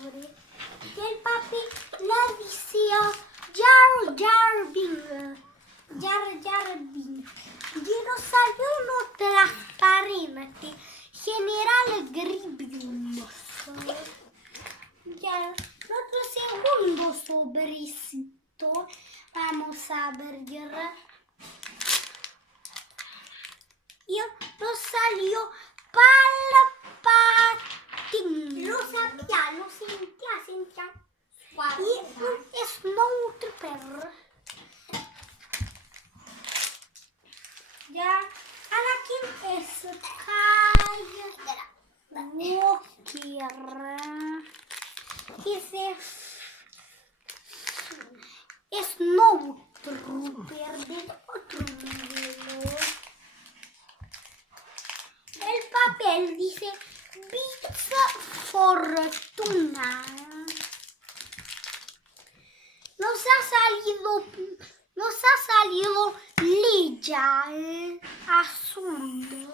sobre. Y el papi le decía Jar Jar Binks. Jar Jar Binks. Dinosaurio transparente. General Grievous. Ya, otro segundo sobrecito. Vamos a ver. Y nos salió Palpatine. Lo sabía, lo sentía. Y un Snowtrooper. Ya, Anakin Skywalker. Dice Snowtrooper del otro modelo. El papel dice Pizza Fortuna. Nos ha salido Leia azul.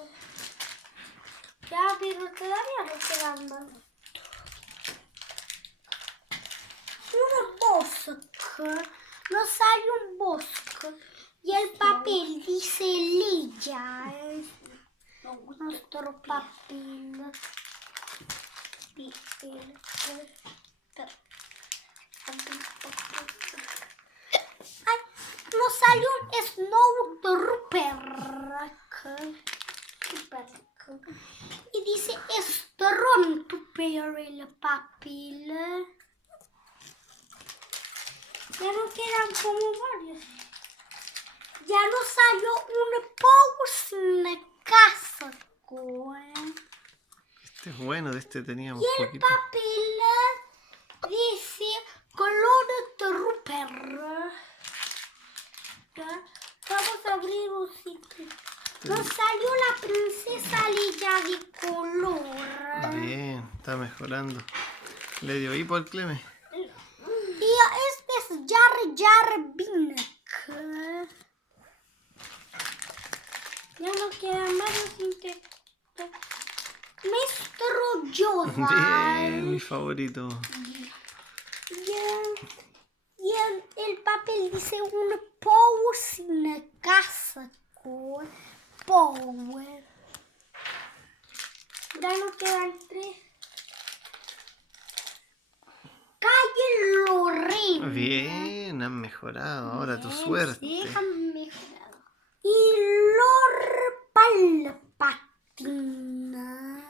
Ya, pero todavía no quedan más. Un bosque. Nos sale un bosque. Y el papel dice Leia. Nuestro papel. Ay, nos salió un Snowtrooper. Y dice Stormtrooper el papel. Ya no quedan como varios. Ya nos salió un Pose casco. Este es bueno, de este teníamos Y el poquito. papel dice Clone Trooper. Ya, vamos a abrir un sitio. Nos salió la princesa Leia de color. Bien, está mejorando. Le dio hipo al Cleme. Y este es Jar Jar Binks. Ya no quedan varios intentos. Maestro Yoda. Bien, mi favorito. Y el papel dice un Pose casco. Power. Ya no quedan 3. Calle Lorena. Bien, han mejorado. Ahora tu suerte. Sí, han mejorado. Y Lord Palpatine.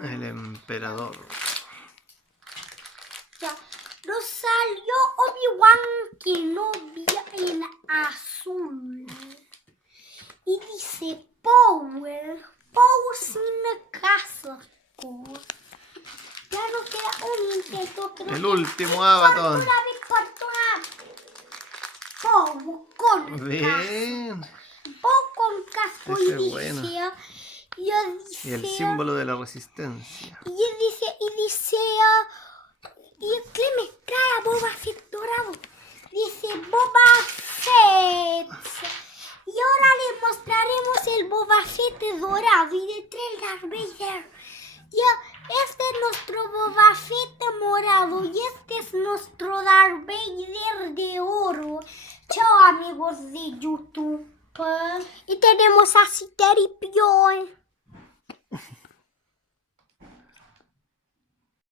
El emperador. Ya. Nos salió Obi-Wan Kenobi en azul. Y dice Power sin casco. Ya no queda un intento. El último Avatar. Power con casco. Bien. Con casco. Ese Y es dice, bueno. dice, Y el símbolo de la resistencia. y dice, y Clemen trae a Boba Fett dorado. Dice Boba Fett. Y ahora le mostraremos el Boba Fett dorado y detrás el Darth Vader. Y este es nuestro Boba Fett morado y este es nuestro Darth Vader de oro. Chao amigos de YouTube. Y tenemos a Citeripion.